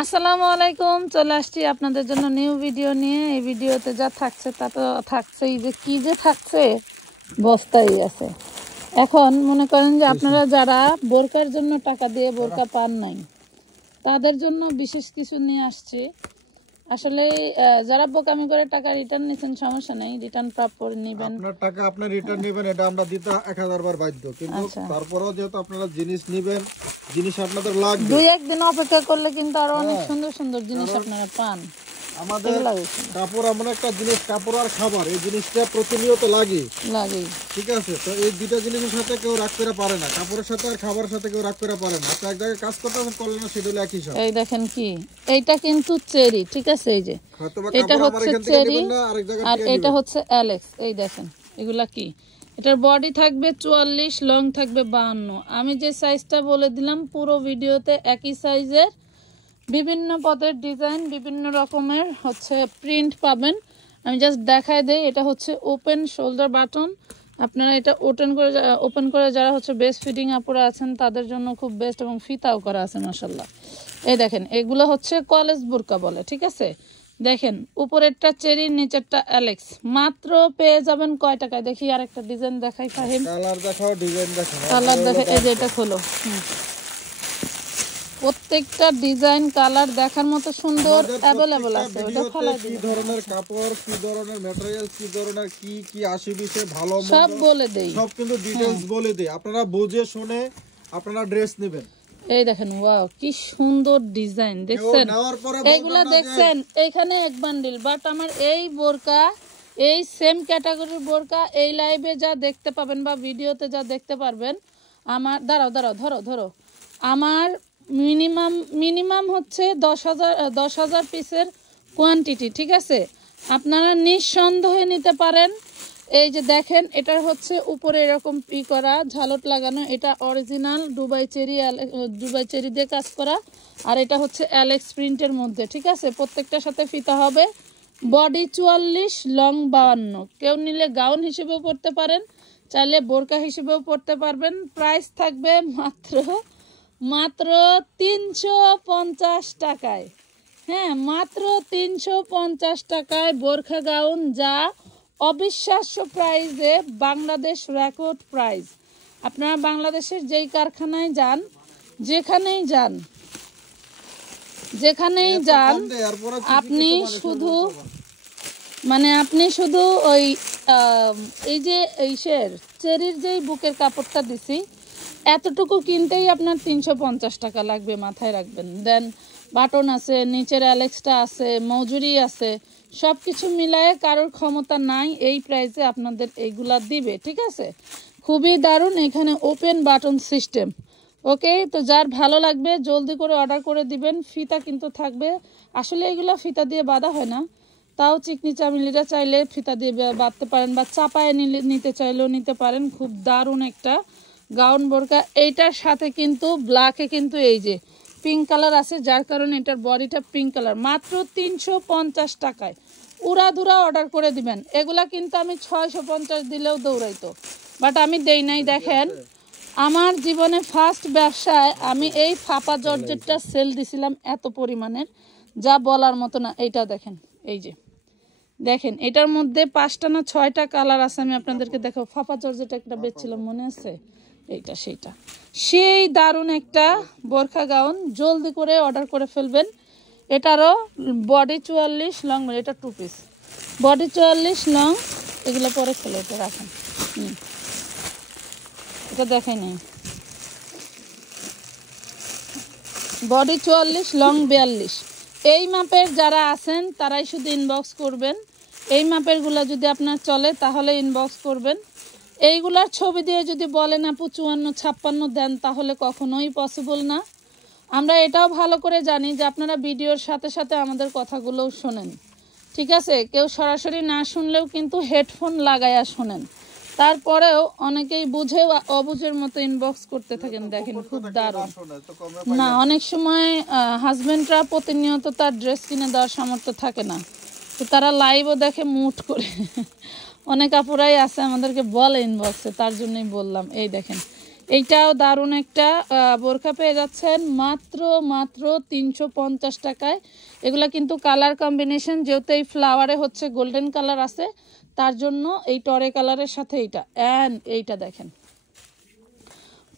আসসালামু আলাইকুম, চলে আসছি আপনাদের জন্য নিউ ভিডিও নিয়ে। এই ভিডিওতে যা থাকছে তা তো থাকছেই, যে কি যে থাকছে বস্তাই আছে। এখন মনে করেন যে আপনারা যারা বোরকার জন্য টাকা দিয়ে বোরকা পান নাই, তাদের জন্য বিশেষ কিছু নিয়ে আসছি। আসলে যারা বোকামি করে টাকা রিটার্ন নিছেন, সমস্যা নেই, রিটার্ন প্রাপ্য নেবেন। আপনার টাকা আপনি রিটার্ন নেবেন, এটা আমরা দিতে 1000 বার বাধ্য, কিন্তু তারপরেও যেহেতু আপনারা জিনিস নেবেন, জিনিস আপনাদের লাগবে, দুই একদিন অপেক্ষা করলে কিন্তু আরো অনেক সুন্দর সুন্দর জিনিস আপনারা পান। আমাদের কাপড় এমন একটা জিনিস, কাপড় আর খাবার, এই জিনিসটা প্রতিনিয়ত লাগে, ঠিক আছে? তো এই দুইটা জিনিসের সাথে কেউ রাগ করে পারে না, কাপড়ের সাথে আর খাবারের সাথে কেউ রাগ করে পারে না। আপনি এক জায়গায় কাজ করতে করলেন না, সেটা হলো একই সাথে। এই দেখেন কি, এইটা কিন্তু চেরি, ঠিক আছে? এই যে এটা হচ্ছে চেরি আর এটা হচ্ছে অ্যালেক্স। এই দেখেন এগুলা কি, এটার বডি থাকবে 44, লং থাকবে 52। আমি যে সাইজটা বলে দিলাম পুরো ভিডিওতে একই সাইজের, বিভিন্ন পদের ডিজাইন, বিভিন্ন রকমের হচ্ছে প্রিন্ট পাবেন। আমি জাস্ট দেখাই দেই। এটা হচ্ছে ওপেন শোল্ডার বাটন। আপনারা এটা ওপেন করে যারা হচ্ছে বেস্ট ফিটিং আপুরা আছেন তাদের জন্য খুব বেস্ট, এবং ফিতাও করা আছে মাশাআল্লাহ। এই দেখেন এগুলো হচ্ছে কলেজ বোরকা বলে, ঠিক আছে? দেখেন উপরেরটা চেরি, নিচেরটা অ্যালেক্স। মাত্র পেয়ে যাবেন কয় টাকায়? দেখি আর একটা ডিজাইন দেখাই ফাহিম। কালার দেখাও, ডিজাইন দেখাও। কালার দেখে, এই যে এটা খোলো। প্রত্যেকটা ডিজাইন কালার দেখার মতো সুন্দর, अवेलेबल আছে। ওটা ফলাই দিই, কি ধরনের কাপড়, কি ধরনের ম্যাটেরিয়াল, কি ধরনের কি আশিবিশে ভালো মন্দ সব বলে দেই, সব কিন্তু ডিটেইলস বলে দেই। আপনারা বুঝে শুনে আপনারা ড্রেস নেবেন। এই দেখেন, ওয়াও কি সুন্দর ডিজাইন দেখছেন? এইগুলা দেখছেন এখানে এক বান্ডিল, বাট আমার এই বোরকা, এই সেম ক্যাটাগরির বোরকা এই লাইভে যা দেখতে পাবেন বা ভিডিওতে যা দেখতে পারবেন, আমার ধরো আমার মিনিমাম হচ্ছে 10,000 পিসের কোয়ান্টিটি, ঠিক আছে? আপনারা নিঃসন্দেহে নিতে পারেন। এই যে দেখেন, এটার হচ্ছে উপরে এরকম করা ঝালট লাগানো, এটা অরিজিনাল দুবাই চেরি দিয়ে কাজ করা, আর এটা হচ্ছে অ্যালেক্স প্রিন্টের মধ্যে, ঠিক আছে? প্রত্যেকটার সাথে ফিতা হবে। Body 44, long 52। কেউ নিলে গাউন হিসেবেও পরতে পারেন, চাইলে বোরকা হিসেবেও পরতে পারবেন। প্রাইস থাকবে মাত্র 350 টাকায়। হ্যাঁ, মাত্র 350 টাকায় বোরখা গাউন, যা অবিশ্বাস্য প্রাইসে, বাংলাদেশ রেকর্ড প্রাইস। আপনারা বাংলাদেশের যেই কারখানায় যান, যেখানেই যান আপনি শুধু ওই এই যে চেরির যেই বুকের কাপড়টা দিছি, এতটুকু কিনতেই আপনার 350 টাকা লাগবে, মাথায় রাখবেন। দেন বাটন আছে, নিচের অ্যালেক্সটা আছে, মজুরি আছে, সব কিছু মিলায়ে কারোর ক্ষমতা নাই এই প্রাইসে আপনাদের এইগুলা দিবে, ঠিক আছে? খুবই দারুণ। এখানে ওপেন বাটন সিস্টেম। ওকে, তো যার ভালো লাগবে জলদি করে অর্ডার করে দিবেন। ফিতা কিন্তু থাকবে, আসলে এগুলা ফিতা দিয়ে বাঁধা হয় না, তাও চিকনি চামিলিরা চাইলে ফিতা দিয়ে বাঁধতে পারেন, বা চাপায় নিতে চাইলেও নিতে পারেন। খুব দারুণ একটা গাউন বোরকা। এইটার সাথে কিন্তু ব্ল্যাকে কিন্তু এই যে পিঙ্ক কালার আছে, যার কারণে এটার বডিটা পিঙ্ক কালার। মাত্র 350 টাকায় উড়াধুরা অর্ডার করে দিবেন। এগুলা কিন্তু আমি 650 দিলেও দৌড়াইতো, বাট আমি দেই নাই। দেখেন, আমার জীবনে ফার্স্ট ব্যবসায় আমি এই ফাপা জর্জেটটা সেল দিছিলাম এত পরিমাণের, যা বলার মতো না। এইটা দেখেন, এই যে দেখেন, এটার মধ্যে 5টা না 6টা কালার আছে। আমি আপনাদেরকে দেখো, ফাপা জর্জেট একটা বেচছিলাম, মনে আছে? এইটা সেই দারুণ একটা বোরখা গাউন, জলদি করে অর্ডার করে ফেলবেন। এটারও বডি 44, লং, এটা 2 পিস, বডি 44, লং। এগুলো পরে ফেলে এটা রাখেন। এটা দেখাই নেই, বডি 44, লং 42। এই মাপের যারা আছেন তারাই শুধু ইনবক্স করবেন। এই মাপেরগুলো যদি আপনার চলে তাহলে ইনবক্স করবেন। এইগুলার ছবি দিয়ে যদি বলেন আপু 54, 56 দেন, তাহলে কখনোই পসিবল না। আমরা এটাও ভালো করে জানি যে আপনারা ভিডিওর সাথে সাথে আমাদের কথাগুলোও শোনেন, ঠিক আছে? কেউ সরাসরি না শুনলেও কিন্তু হেডফোন লাগায়া শোনেন, তারপরেও অনেকেই বুঝে অবুঝের মতো ইনবক্স করতে থাকেন। দেখেন খুব দারুণ না? অনেক সময় হাজবেন্ডরা প্রতিনিয়ত তার ড্রেস কিনে দেওয়ার সামর্থ্য থাকে না, তো তারা লাইভও দেখে মুট করে। অনেক আপুরাই আছে আমাদেরকে বলে ইনবক্সে, তার জন্যই বললাম। এই দেখেন, এইটাও দারুণ একটা বোরকা পেয়ে যাচ্ছেন মাত্র 350 টাকায়। এগুলা কিন্তু কালার কম্বিনেশন, যেহেতু এই ফ্লাওয়ারে হচ্ছে গোল্ডেন কালার আছে, তার জন্য এই টরে কালারের সাথে এইটা দেখেন,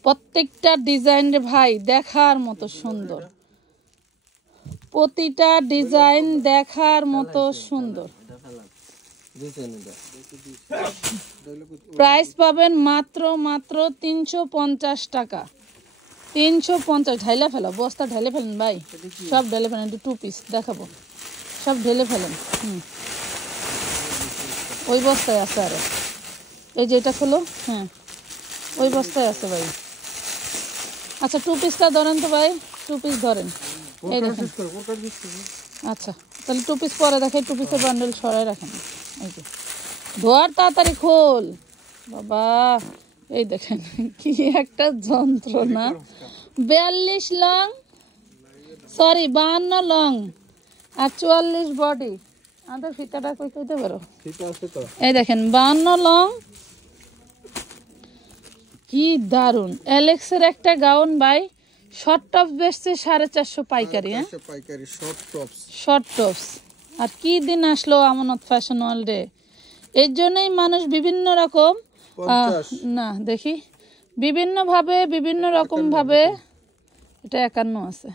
প্রত্যেকটা ডিজাইন ভাই দেখার মতো সুন্দর, প্রতিটা ডিজাইন দেখার মতো সুন্দর। প্রাইস পাবেন মাত্র 350 টাকা। 350। ঢাইলে ফেলো, বস্তা ঢেলে ফেলেন ভাই, সব ঢেলে ফেলেন। 2 পিস দেখাবো, সব ঢেলে ফেলেন। ওই বস্তায় আছে আরো, এই যে এটা খোলো, হ্যাঁ ওই বস্তায় আছে ভাই। আচ্ছা 2 পিসটা ধরেন তো ভাই, 2 পিস ধরেন। এই দেখেন, আচ্ছা তাহলে 2 পিস পরে দেখে, 2 পিসের বান্ডেল সরাই রাখেন। এই যে ধোয়ার তাড়াতাড়ি খোল বাবা। এই দেখেন কি একটা যন্ত্রণা। 42 লং, সরি 52 লং আর 44 বডি। আমাদের ফিতাটা কই কইতে পারো? এই দেখেন 52 লং, কি দারুন। অ্যালেক্সের একটা গাউন ভাই, শর্ট টপ বেচছে 450 পাইকারি। হ্যাঁ শর্ট টপস। আর কি দিন আসলো আমানত ফ্যাশন ওয়ার্ল্ডে, এর জন্যই মানুষ বিভিন্ন রকম না দেখি বিভিন্ন ভাবে বিভিন্ন রকম ভাবে। এটা 51 আছে,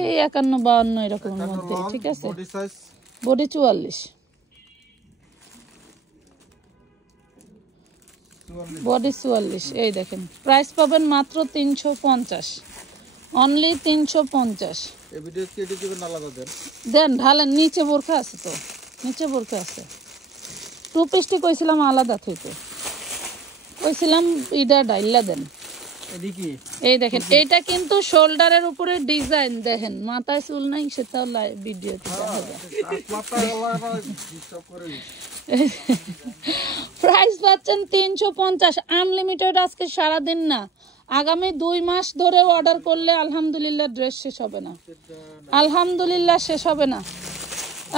এই 51 52 এরকমের মধ্যে, ঠিক আছে। Body 44, body 44। এই দেখেন প্রাইস পাবেন মাত্র 350, অনলি 350। এই ভিডিও কি এডিট দিবেন আলাদা দেন ঢালেন, নিচে বোরখা আছে তো, নিচে বোরখা আছে। 2 পিসটি কইছিলাম আলাদা থেকে, কইছিলাম ইডা ডাইলা দেন। এই দেখেন এইটা কিন্তু শোল্ডারের উপরে ডিজাইন, দেখেন মাথায় চুল নাই সেটাও ভিডিওতে দেখাবো। প্রাইস পাচ্ছেন 350, আনলিমিটেড। আজকে সারাদিন না, আগামী 2 মাস ধরে অর্ডার করলে আলহামদুলিল্লাহ ড্রেস শেষ হবে না, আলহামদুলিল্লাহ শেষ হবে না।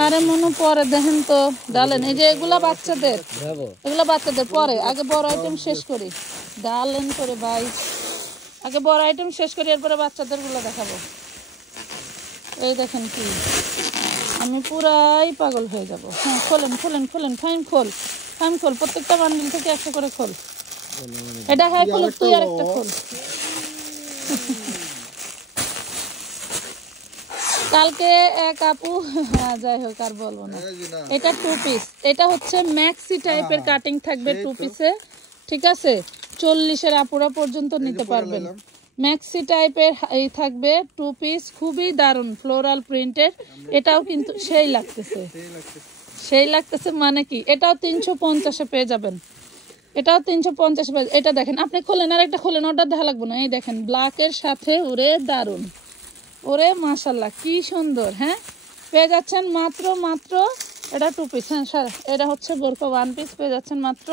আরে মনে পরে দেখেন তো ডালেন। এই যে এগুলা বাচ্চাদের, এগুলা বাচ্চাদের পরে, আগে বড় আইটেম শেষ করি। ডালেন করে ভাই, আগে বড় আইটেম শেষ করি, এরপরে বাচ্চাদের গুলো দেখাবো। এই দেখেন কি, আমি পুরাই পাগল হয়ে যাব। হ্যাঁ খোলেন খোলেন খোলেন, ফাইন খোল, ফাইন খোল, প্রত্যেকটা বান্ডিল থেকে একটা করে খোল। এটা হ্যাঁ খোল, তুই আর একটা খোল। কালকে এক আপু, যাই হোক আর বলবো না। এটা 2 পিস, এটা হচ্ছে ম্যাক্সি টাইপের কাটিং থাকবে 2 পিসে, ঠিক আছে। 40-এর আপুরা পর্যন্ত নিতে পারবেন। ম্যাক্সি টাইপের এই থাকবে 2 পিস, খুবই দারুণ ফ্লোরাল প্রিন্টের। এটাও কিন্তু সেই লাগতেছে, সেই লাগতেছে মানে কি, এটাও 350-এ পেয়ে যাবেন, এটাও 350 পেয়ে। এটা দেখেন, আপনি খোলেন আর একটা খোলেন, অর্ডার দেখা লাগবে না। এই দেখেন ব্ল্যাকের সাথে, ওরে দারুণ, ওরে মাশাল্লাহ কি সুন্দর। হ্যাঁ পেয়ে যাচ্ছেন মাত্র এটা 2 পিস। হ্যাঁ স্যার এটা হচ্ছে বোরকা 1 পিস, পেয়ে যাচ্ছেন মাত্র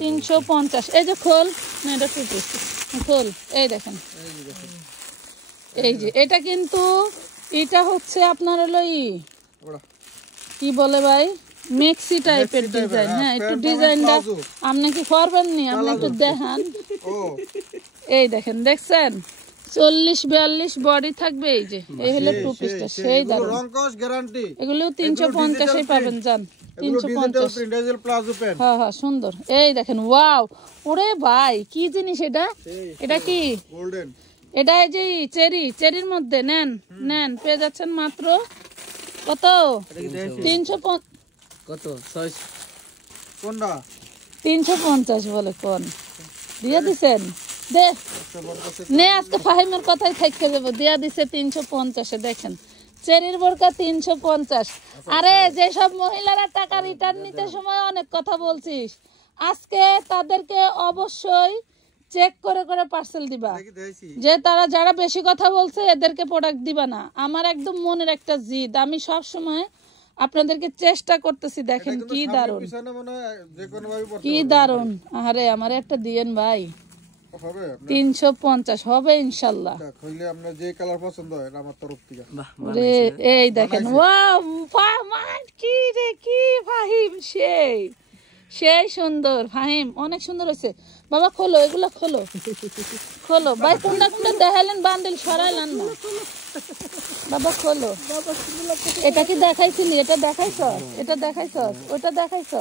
350। এই যে খোল না, এটা 2 পিস, খোল। এই দেখেন, এই যে এটা কিন্তু, এটা হচ্ছে আপনার হলো কি বলে ভাই, মেক্সি টাইপের ডিজাইন। হ্যাঁ একটু ডিজাইনটা আপনি কি করবেন নি, আপনি একটু দেখান। এই দেখেন, দেখছেন 40-42 বডি থাকবে। এই যে এই হলো 2 পিসটা, সেই দারুণ, এগুলো 350-এ পাবেন। জান 350। হ্যাঁ হ্যাঁ সুন্দর। এই দেখেন ওয়াও, ওরে ভাই কি জিনিস এটা, এটা কি গোল্ডেন, এটা এই যে চেরির মধ্যে নেন নেন, পেয়ে যাচ্ছেন মাত্র কত, 350। কত 6 কোনটা 350 বলে, কোন দিয়ে দিছেন দে নে, আজকে ফাহিমের কথাই থাকতে দেবো, দিয়া দিছে 350-এ। দেখেন চেরির বোরকা 350। আরে যেসব মহিলারা টাকা রিটার্ন নিতে সময় অনেক কথা বলছিস, আজকে তাদেরকে অবশ্যই চেক করে করে পার্সেল দিবা, যে তারা যারা বেশি কথা বলছে এদেরকে প্রোডাক্ট দিবা না। আমার একদম মনের একটা জিদ, আমি সব সময় আপনাদেরকে চেষ্টা করতেছি। দেখেন কি দারুন, কি দারুন। আরে আমারে একটা দিয়েন ভাই, 350 হবে ইনশাআল্লাহ। এই দেখেন ওয়াও, কি রে কি ফাহিম, সেই সেই সুন্দর ফাহিম, অনেক সুন্দর হয়েছে বাবা। খোলো এগুলা, খোলো খোলো ভাই। কোনটা কোনটা দেখাইলেন বান্ডেল, সরাইলেন না বাবা। খোলো। এটা কি দেখাইছিলি? এটা দেখাইছ, এটা দেখাইছ, ওটা দেখাইছ,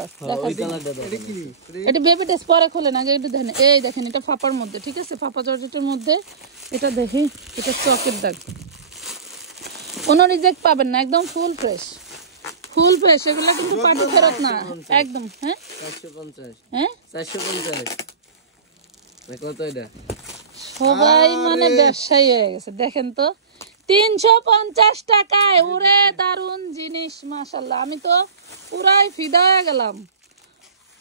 এটা বেবি ড্রেস পরে খোলেন, আগে এটা দেখেন। এই দেখেন এটা ফাপার মধ্যে, ঠিক আছে, ফাপা জর্জেটের মধ্যে। এটা দেখি, এটা চকের দাগ, কোনো রিজেক্ট পাবেন না, একদম ফুল ফ্রেশ, ফুল ফ্রেশ। এগুলা কিন্তু পার্টি ফেরত না একদম। হ্যাঁ 450, হ্যাঁ 450 কত এটা? সবাই মানে ব্যবসায়ী হয়ে গেছে, দেখেন তো 350 টাকায়। ওরে দারুন জিনিস মাশাআল্লাহ, আমি তো পুরাই ফিদা হয়ে গেলাম।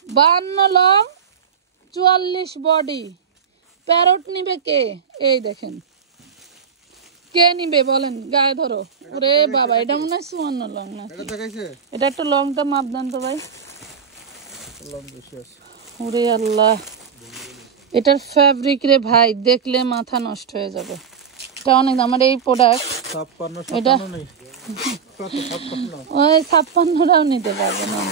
52 লং, 44 বডি। প্যারট নিবে কে? এই দেখেন, কে নিবে বলেন, গায়ে ধরো। ওরে বাবা, এটা মনে হয় 54 লং না? এটা একটু লংটা মাপ দেন তো ভাই। ওরে আল্লাহ, এটার ফ্যাব্রিক রে ভাই দেখলে মাথা নষ্ট হয়ে যাবে। এটা অনেক, আমার এই প্রোডাক্ট এটা ওই 56টাও নিতে পারবেন না।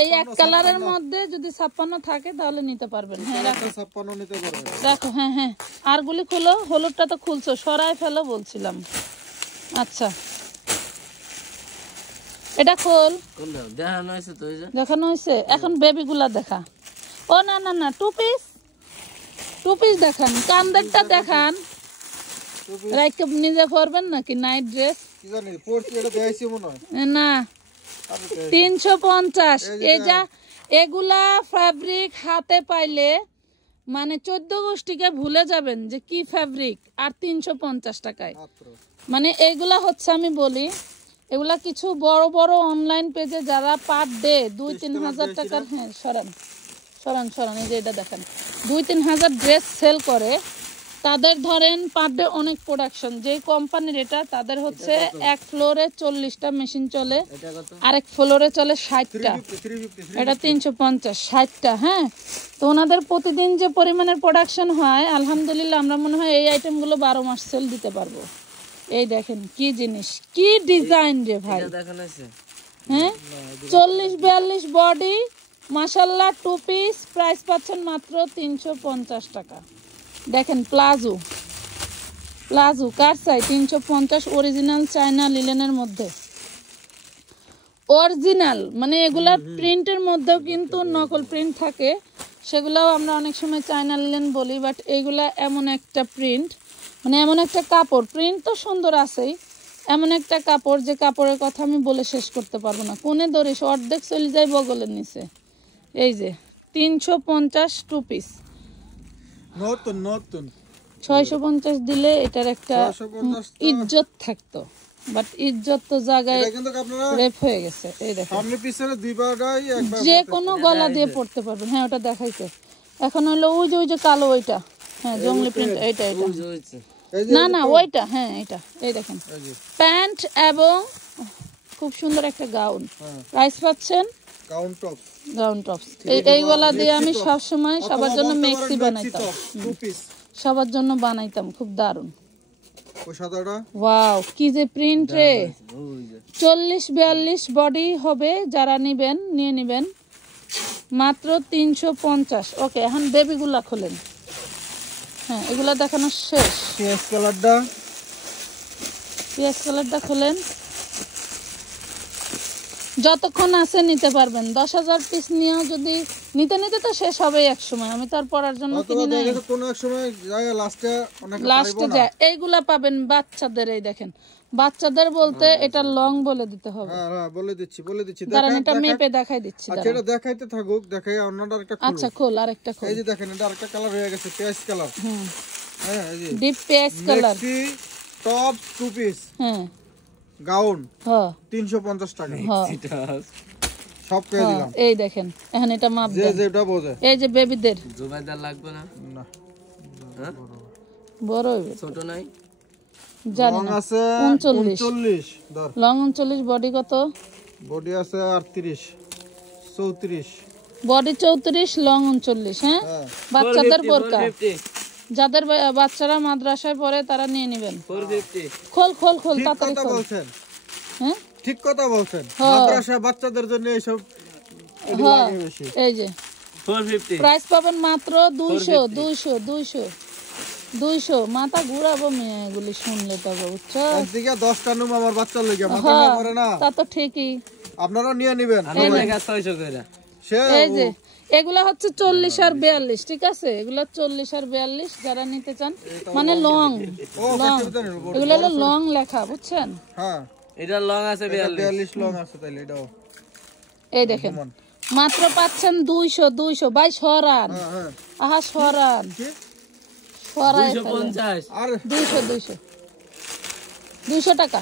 এই এক কালারের মধ্যে যদি 56 থাকে তাহলে নিতে পারবেন। হ্যাঁ রাখো, 56 নিতে পারবেন, রাখো। হ্যাঁ হ্যাঁ, আর গুলি খুলো, হলুদটা তো খুলছো, সরাই ফেলো বলছিলাম। আচ্ছা এটা খোল, দেখানো হয়েছে। এখন বেবি গুলা দেখা। ও না না না, টু পিস, টু পিস দেখান, কান্দেরটা দেখান। রাইকে নিজে পরবেন নাকি নাইট ড্রেস? না 350। এই যা এগুলা ফ্যাব্রিক হাতে পাইলে মানে 14 গোষ্ঠীকে ভুলে যাবেন যে কি ফ্যাব্রিক। আর 350 টাকায়, মানে এগুলা হচ্ছে, আমি বলি এগুলা কিছু বড় বড় অনলাইন পেজে যারা পার ডে 2-3 হাজার টাকার, হ্যাঁ সরান সরান সরান, এই যে এটা দেখেন, 2-3 হাজার ড্রেস সেল করে, তাদের ধরেন পার ডে অনেক প্রোডাকশন। যে কোম্পানির এটা, তাদের হচ্ছে এক ফ্লোরে 40টা মেশিন চলে, আরেক ফ্লোরে চলে 60টা। এটা 350, 60টা। হ্যাঁ, তো ওনাদের প্রতিদিন যে পরিমাণের প্রোডাকশন হয়, আলহামদুলিল্লাহ আমরা মনে হয় এই আইটেমগুলো 12 মাস সেল দিতে পারবো। এই দেখেন কি জিনিস, কি ডিজাইন রে ভাই। হ্যাঁ 40-42 বডি মাশাআল্লাহ, টু পিস। প্রাইস পাচ্ছেন মাত্র 350 টাকা। দেখেন প্লাজো, প্লাজো কার চাই? 350, অরিজিনাল চায়না লিলেনের মধ্যে, অরিজিনাল। মানে এগুলার প্রিন্টের মধ্যেও কিন্তু নকল প্রিন্ট থাকে, সেগুলাও আমরা অনেক সময় চায়না লিলেন বলি, বাট এইগুলা এমন একটা প্রিন্ট, মানে এমন একটা কাপড়, প্রিন্ট তো সুন্দর আছেই, এমন একটা কাপড় যে কাপড়ের কথা আমি বলে শেষ করতে পারবো না। কোনে ধরিস অর্ধেক চলে যায় বগলের নিচে। এই যে 350 টু পিস, নতুন নতুন 650 দিলে এটার একটা ইজ্জত থাকতো, বাট ইজ্জত তো জায়গায় রেপ হয়ে গেছে। এই দেখেন সামনে পিছনে দুইবারই একবার যে কোনো গলা দিয়ে পড়তে পারবেন। হ্যাঁ ওটা দেখাইছে। এখন হলো ওই যে কালো ওইটা, হ্যাঁ জংলি প্রিন্ট, এইটা এটা না না ওইটা, হ্যাঁ এটা। এই দেখেন প্যান্ট এবং খুব সুন্দর একটা গাউন। প্রাইস পাচ্ছেন গাউন টপ, গাউন টপস। এই গলা দিয়ে আমি সব সময় সবার জন্য মেক্সি বানাইতাম, সবার জন্য বানাইতাম, খুব দারুন। ওয়াও কি যে প্রিন্ট রে। 40-42 বডি হবে, যারা নিবেন নিয়ে নিবেন, মাত্র 350। ওকে, এখন বেবি গুলা খোলেন। হ্যাঁ এগুলা দেখানো শেষ। পিএস কালারটা, পিএস কালারটা খোলেন। যতক্ষণ আছে নিতে পারবেন। 10,000 পিস নিয়েও যদি নিতে নিতে তো শেষ হবে এক সময়। আমি তো আর পড়ার জন্য কিনি না, কোনো এক সময় যায় লাস্টে, লাস্টে যায়। এইগুলা পাবেন বাচ্চাদের। এই দেখেন বাচ্চাদের বলতে এটা লং বলে দিতে হবে। হ্যাঁ হ্যাঁ বলে দিচ্ছি কারণ এটা মেপে দেখাই দিচ্ছি। আচ্ছা এটা দেখাইতে থাকুক, দেখাই অন্যটা আরেকটা খোল। আচ্ছা খোল, আরেকটা খোল। এই যে দেখেন এটা আরেকটা কালার হয়ে গেছে, পেঁয়াজ কালার। হ্যাঁ এই যে ডিপ পেঁয়াজ কালার, মেক্সি টপ টু পিস, হ্যাঁ গাউন, হ্যাঁ 350 টাকা হ্যাঁ সব পেয়ে দিলাম। এই দেখেন এখন এটা মাপ দেন, যে এটা বোঝে। এই যে বেবিদের জুবাইদার লাগবে না? না বড় হইবে, ছোট নাই জানি লং না। আছে 39 ধর, লং 39, বডি কত? বডি আছে 38 34, বডি 34, লং 39। হ্যাঁ বাচ্চাদের বোরকা, যাদের বাচ্চারা মাদ্রাসায় পড়ে তারা নিয়ে নেবেন। 450 খোল খোল খোল ঠিক তাড়াতাড়ি কথা খোল। বলছেন, হ্যাঁ ঠিক কথা বলছেন। মাদ্রাসা বাচ্চাদের জন্য এইসব হ্যাঁ এই যে 450 প্রাইস পাবেন মাত্র 200 200 200 200 মাথা ঘুরাবো মেয়ে এগুলি শুনলে তবে বুঝছো এদিকে 10টা নুম আমার বাচ্চা লইগা মাথা হ্যাঁ, করে না তা তো ঠিকই আপনারা নিয়ে নেবেন আমার লাগা 600 কইরা সে এই যে এগুলা হচ্ছে 40 আর 42 ঠিক আছে এগুলা 40 আর 42 যারা নিতে চান মানে লং লং এগুলা হলো লং লেখা বুঝছেন হ্যাঁ এটা লং আছে 42 লং আছে তাইলে এটাও এই দেখেন মাত্র পাচ্ছেন 200 200 ভাই সরান হ্যাঁ হ্যাঁ আহা সরান কি সরাই 250 আর 200 200 টাকা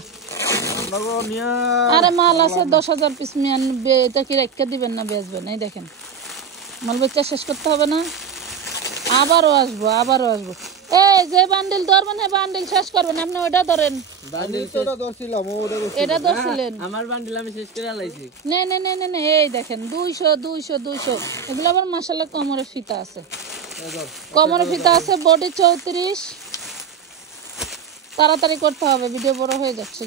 লাগো নিয়া আরে মাল আছে 10,000 পিস মিয়ান এটা কি রেখে দিবেন না বেচবেন এই দেখেন মাল বেচা শেষ করতে হবে না আবারও আসবো এই যে বান্ডিল ধরবেন এই বান্ডিল শেষ করবেন আপনি ওটা ধরেন বান্ডিল ওটা ধরছিলাম ওটা এটা ধরছিলেন আমার বান্ডিল আমি শেষ করে আলাইছি নে নে নে নে নে এই দেখেন 200 এগুলো আবার মাশাআল্লাহ কোমরে ফিতা আছে কোমরে ফিতা আছে বডি 34 তাড়াতাড়ি করতে হবে ভিডিও বড় হয়ে যাচ্ছে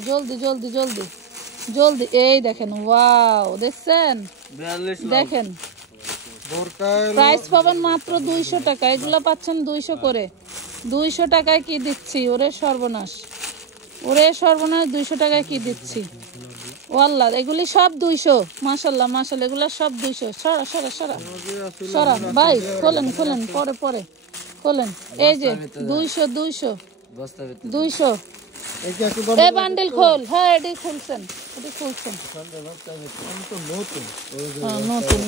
জলদি এই দেখেন ওয়াও দেখছেন 42 দেখেন বোরকায় প্রাইস পাবেন মাত্র 200 টাকা এগুলো পাচ্ছেন 200 করে 200 টাকায় কি দিচ্ছি ওরে সর্বনাশ 200 টাকায় কি দিচ্ছি ওয়াল্লাহ এগুলি সব 200 মাশাআল্লাহ এগুলো সব 200 সরা ভাই খোলেন পরে খোলেন এই যে 200 বস্তা ভিতরে 200 এই যে একটু এই বান্ডেল খোল হ্যাঁ এটি খুলছেন হ্যাঁ, নতুন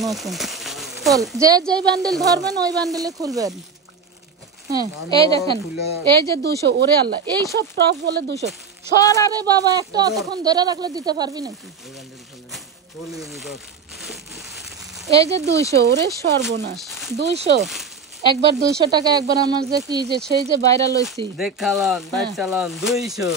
খোল যে বান্ডেল ধরবেন ওই বান্ডেলে খুলবেন হ্যাঁ এই দেখেন এই যে 200 ওরে আল্লাহ এই সব টপ বলে 200 সরারে বাবা একটা অতক্ষণ ধরে রাখলে দিতে পারবি নাকি এই যে 200 ওরে সর্বনাশ 200 একবার 200 টাকা একবার আমার যে কি যে সেই যে ভাইরাল হইছি দেখালন বাইক চালান 200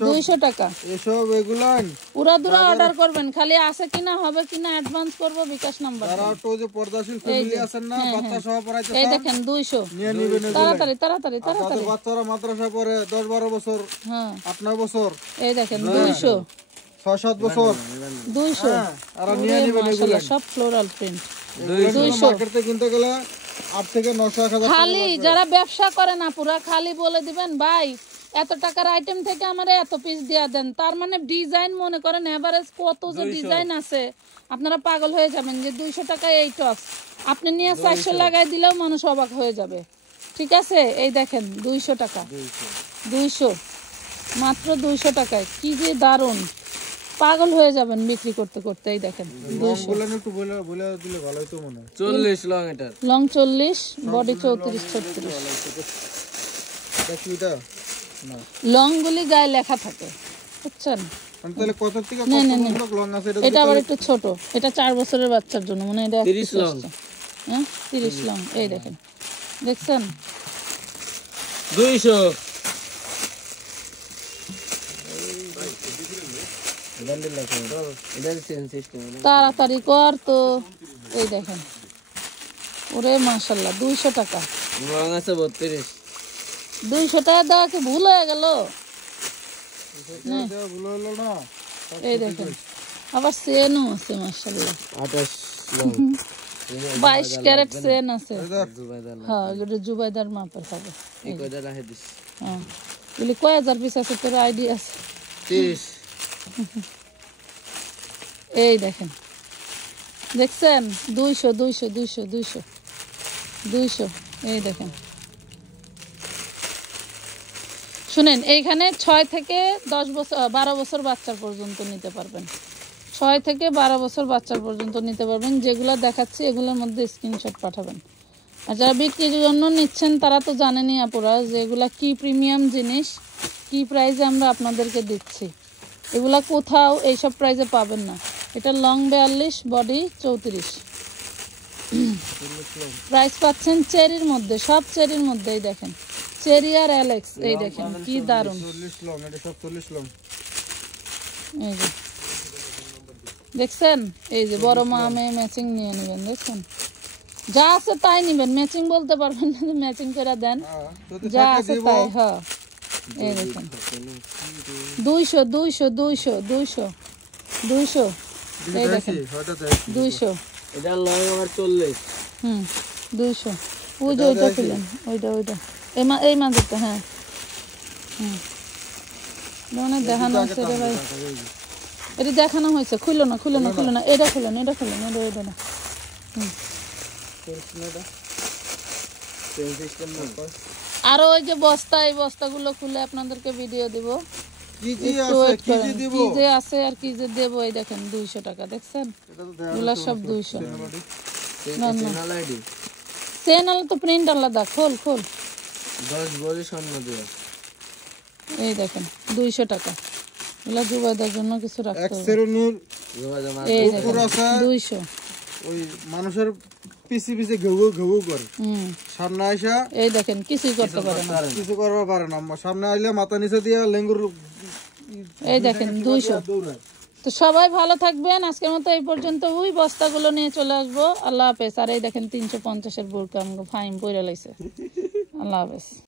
200 টাকা এসব এগুলান পুরা দুরা অর্ডার করবেন খালি আছে কিনা হবে কিনা অ্যাডভান্স করব বিকাশ নাম্বার যারা তো যে পর্দাশীল ফ্যামিলি আছেন না বাচ্চা সহ পড়াইতে এই দেখেন 200 নিয়ে নিবেন তাড়াতাড়ি তাদের বাচ্চারা মাদ্রাসা পড়ে 10-12 বছর হ্যাঁ 8-9 বছর এই দেখেন 200 6-7 বছর 200 আর নিয়ে নিবেন এগুলা সব ফ্লোরাল প্রিন্ট 200 মার্কেটে কিনতে গেলে 8 থেকে 900 খালি যারা ব্যবসা করে না পুরা খালি বলে দিবেন ভাই এত টাকার আইটেম থেকে আমারে এত পিস দিয়া দেন তার মানে ডিজাইন মনে করেন এভারেজ কত যে ডিজাইন আছে আপনারা পাগল হয়ে যাবেন যে 200 টাকায় এই টপস আপনি নিয়ে 400 লাগাই দিলেও মানুষ অবাক হয়ে যাবে ঠিক আছে এই দেখেন 200 টাকা 200 মাত্র 200 টাকায় কি যে দারুন পাগল হয়ে যাবেন বিক্রি করতে করতে এই দেখেন 200 বলেন একটু বলে দিলে ভালো হতো মনে হয় 40 লং এটা লং 40 বডি 34 দেখি এটা না লং গুলি গায়ে লেখা থাকে বুঝছেন তাহলে কত থেকে কত লং আছে এটা আবার একটু ছোট এটা 4 বছরের বাচ্চার জন্য মানে এটা 30 লং হ্যাঁ 30 লং এই দেখেন দেখছেন 200 তাড়াতাড়ি কর তো এই দেখেন ওরে মাশাআল্লাহ 200 টাকা লং আছে 32 200 টাকা দেওয়া কি ভুল হয়ে গেল ভুল হলো না এই দেখেন আবার চেনও আছে মাশাআল্লাহ 28 লং 22 ক্যারেট চেন আছে জুবাইদার হ্যাঁ এটা জুবাইদার মাপের হবে এই কয়টা রাখে দিস হ্যাঁ এগুলি কয় হাজার পিস আছে তোর আইডিয়া আছে 30 এই দেখেন দেখছেন 200 এই দেখেন শুনেন এইখানে 6 থেকে 10 বছর 12 বছর বাচ্চা পর্যন্ত নিতে পারবেন 6 থেকে 12 বছর বাচ্চা পর্যন্ত নিতে পারবেন যেগুলো দেখাচ্ছি এগুলোর মধ্যে স্ক্রিনশট পাঠাবেন আর যারা বিক্রির জন্য নিচ্ছেন তারা তো জানেনই আপুরা যে এগুলা কি প্রিমিয়াম জিনিস কি প্রাইসে আমরা আপনাদেরকে দিচ্ছি এগুলা কোথাও এইসব প্রাইসে পাবেন না এটা লং 42 বডি 34 প্রাইস পাচ্ছেন চেরির মধ্যে সব চেরির মধ্যেই দেখেন চেরি আর অ্যালেক্স এই দেখেন কি দারুন 40 লং এটা সব 40 লং এই যে দেখছেন এই যে বড় মা মেয়ে ম্যাচিং নিয়ে নেবেন দেখছেন যা আছে তাই নেবেন ম্যাচিং বলতে পারবেন না যে ম্যাচিং করে দেন যা আছে তাই হ্যাঁ এই দেখেন 200 এই দেখেন 200 এটা লং আমার 40 200 ওই যে ওইটা খুলেন ওইটা এই মাঝেরটা হ্যাঁ মানে দেখানো হয়েছে রে ভাই এটা দেখানো হয়েছে খুলো না এটা খুলেন এটা না আরো ওই যে বস্তা এই বস্তাগুলো খুলে আপনাদেরকে ভিডিও দিব কি দিব কি যে আছে আর কি যে দেব এই দেখেন 200 টাকা দেখছেন এগুলা সব 200 না চ্যানেল তো প্রিন্ট আলাদা খোল 10 ভরি স্বর্ণ দিয়ে এই দেখেন 200 টাকা এগুলা জুবাইদার জন্য কিছু রাখতে হবে এক্সেরনুর এই দেখেন 200 ওই মানুষের পিছে ঘেউ করে সামনে আইসা এই দেখেন কিছুই করতে পারে না কিছু করবা পারে না সামনে আইলে মাথা নিচে দিয়া লেঙ্গুর এই দেখেন 200 তো সবাই ভালো থাকবেন আজকের মতো এই পর্যন্ত ওই বস্তাগুলো নিয়ে চলে আসবো আল্লাহ হাফেজ আর এই দেখেন 350 এর বোরকা আমাকে ফাইন পইরা লাইছে আল্লাহ হাফেজ